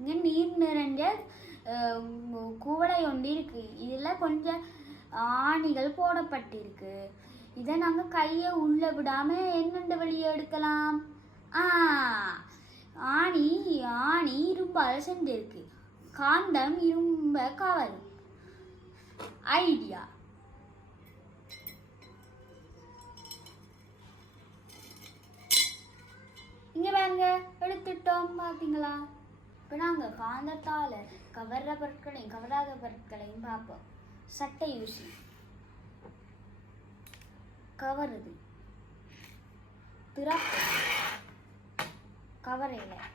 இங்கே நீர் நிறைஞ்ச குவளை ஒன்று இருக்கு. இதில் கொஞ்சம் ஆணிகள் போடப்பட்டிருக்கு. இதை நாங்கள் கையை உள்ள விடாமல் என்னென்ன வெளியே எடுக்கலாம்? ஆணி ஆணி இரும்பால் செஞ்சிருக்கு. காந்தம் இரும்ப கவரும். ஐடியா. இங்கே பாருங்க, எடுத்துட்டோம். பார்த்தீங்களா? இப்போ நாங்கள் காந்தத்தால் கவர்ற பொருட்களையும் கவராத பொருட்களையும் பார்ப்போம். சட்டை ஊசி கவருது, திறப்பு கவரையில்,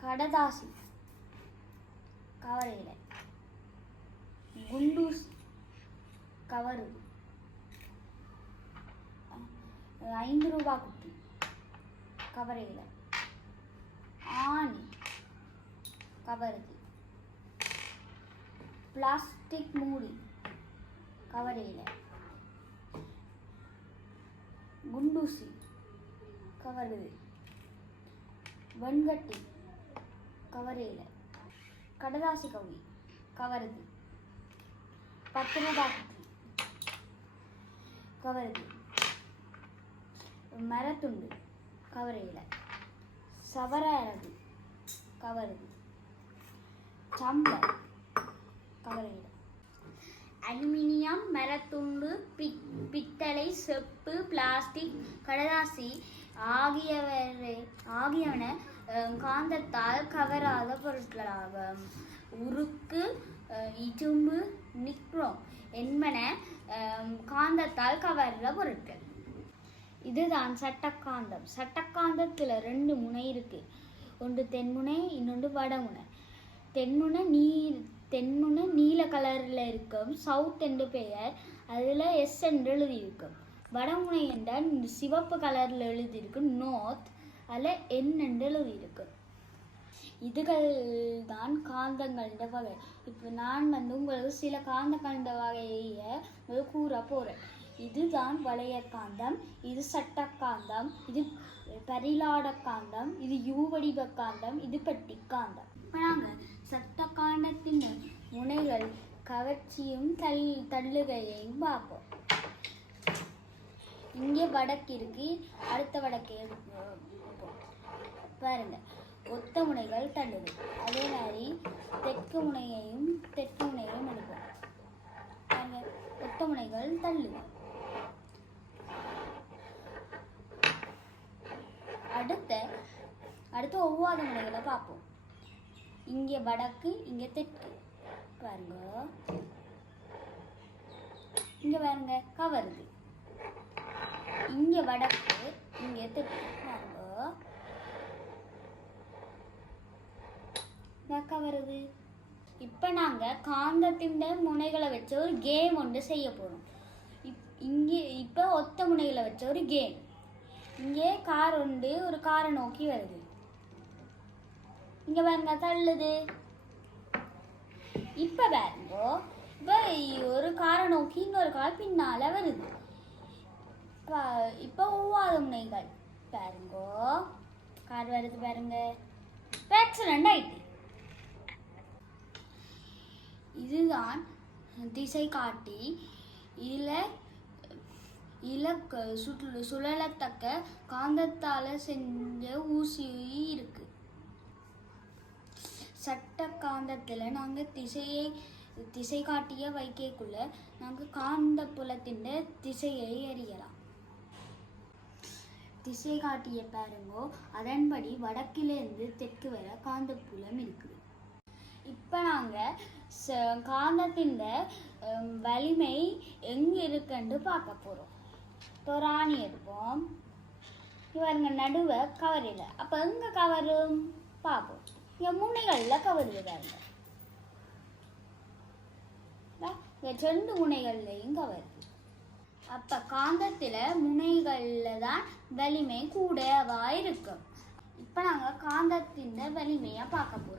கடதாசி கவரையில், குண்டூசி கவருது, 5 ரூபா குட்டி கவரையில், ஆணி கவருது, பிளாஸ்டிக் மூடி கவரையில், குண்டூசி கவருது, வெண்கட்டி கவரையில், கடதாசி கவி கவருது, 10 ரூபா கவருது, மரத்துண்டு கவரையில், சவரது கவருது, சம்பல் கவரையில், அலுமினியம், மரத்துண்டு, பித்தளை, செப்பு, பிளாஸ்டிக், கடதாசி ஆகியவன காந்தத்தால் கவராத பொருட்களாகும். உருக்கு, இரும்பு, நிக்ரோம் என்பன காந்தத்தால் கவர்ற பொருட்கள். இதுதான் சட்டக்காந்தம். சட்டக்காந்தத்தில் 2 முனை இருக்கு. ஒன்று தென்முனை, இன்னொன்று வடமுனை. தென்முனை நீல கலரில் இருக்கும். சவுத் என்று பெயர். அதில் எஸ் என்று எழுதியிருக்கும். வடமுனை என்றால் சிவப்பு கலரில் எழுதியிருக்கு நோர்த். அதில் என் என்று எழுதியிருக்கு. இதுகள் தான் காந்தங்கள வகை. இப்போ நான் உங்களுக்கு சில காந்தங்கள வகையை கூற போகிறேன். இதுதான் வளைய காந்தம், இது சட்டக்காந்தம், இது பரிலாட காந்தம், இது யூவடிவ காந்தம், இது பெட்டி காந்தம். நாங்கள் சட்டக்காந்தத்தின் முனைகள் கவர்ச்சியும் தள்ளுகையையும் பார்ப்போம். இங்கே வடக்கு இருக்கு. அடுத்த வடக்கு பாருங்க, ஒத்த முனைகள் தள்ளுது. அதே மாதிரி தெற்கு முனையையும் எடுப்போம். பாருங்க, ஒத்த முனைகள் தள்ளுது. அடுத்து ஒவ்வாத முனைகளை பார்ப்போம். இங்கே வடக்கு, இங்கே தெற்கு. பாருங்க, இங்கே பாருங்க கவருது. இங்கே வடக்கு, இங்கே தெற்கு. பாருங்க கவருது. இப்போ நாங்கள் காந்தத்தின் முனைகளை வச்ச ஒரு கேம் ஒன்று செய்ய போகிறோம். இப்போ ஒத்த முனைகளை வச்ச ஒரு கேம். இங்கே கார் உண்டு, ஒரு காரை நோக்கி வருது. இங்கே பாருங்க தள்ளுது. இப்போ பாருங்க, இப்போ ஒரு காரை நோக்கி இன்னொரு கார் பின்னால் வருது. இப்போ ஒவ்வாத முனைகள் பாருங்க, கார் வருது பாருங்க, ஆக்சிடென்ட் ஆயிட்டு. இதுதான் திசை காட்டி. இதில் சுழலத்தக்க காந்தத்தால் செஞ்ச ஊசி இருக்கு. சட்ட காந்தத்தில் நாங்கள் திசை காட்டிய வைக்கக்குள்ள நாங்கள் காந்த புலத்தின் திசையை அறியலாம். திசை காட்டிய பாருங்கோ, அதன்படி வடக்கிலிருந்து தெற்கு வர காந்த புலம் இருக்குது. இப்போ நாங்கள் காந்தத்தின் வலிமை எங்கே இருக்குன்னு பார்க்க போகிறோம். ஒரு ஆணி எடுப்போம். இவருங்க நடுவை கவரில். அப்போ எங்கே கவரும் பார்ப்போம். இங்கே முனைகளில் கவருது பாருங்க. இங்கே 2 முனைகள்லையும் கவருது. அப்போ காந்தத்தில் முனைகளில் தான் வலிமை கூடவா இருக்கும். இப்போ நாங்கள் காந்தத்தின் வலிமையை பார்க்க போகிறோம்.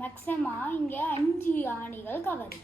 மேக்ஸிமம் இங்கே 5 ஆணிகள் கவர்